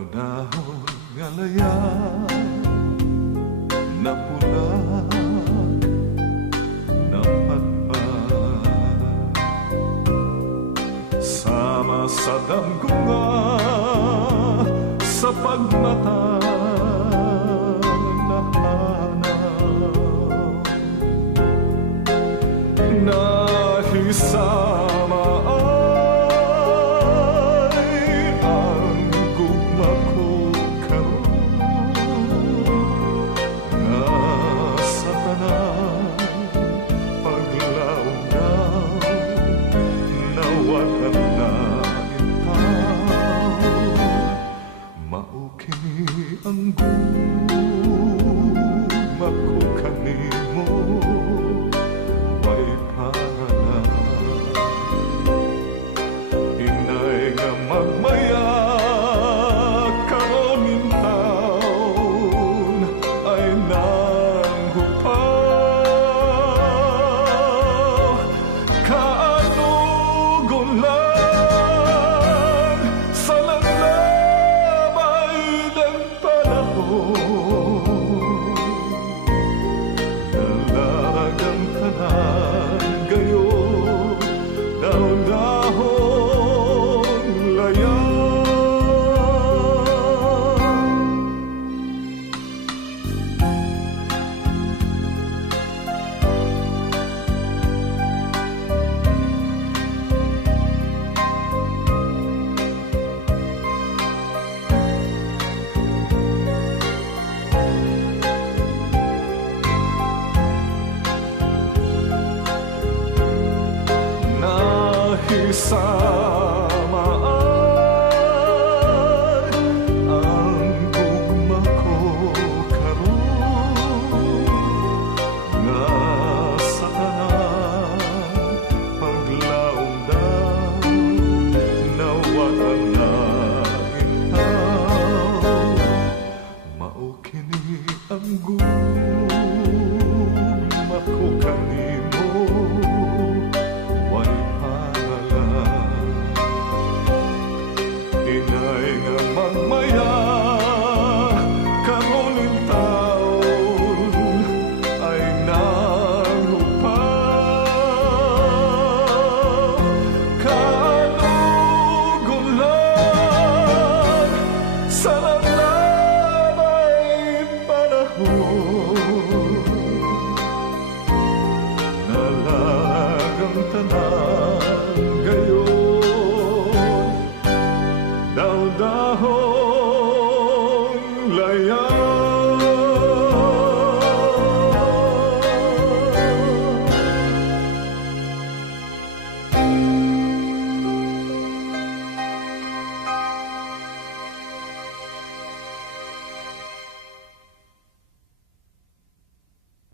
Daw-dahon nga layan na pula na patpat sama sa damgunga sa pagmata na hanaw nahisama ay ang gugma ko karon nasa tanan paglaw-law nawatan na intaw maukini ang gugma ko kanimo way pangalan inay nga magmaya karon intaon ay nanghupaw kaanugon lang sa lalabay ng panahon dalagang tanan gayon daw-dahon layan. Nahisama ay ang gugma ko karon nasa tanan paglaom-law nawatan na intaw maukini ang gugma ko kanimo way inay nga magmaya karon intaon ay nanghupaw kanugon lang sa lalabay panahon nalagang tanan gayon daw-dahon layan.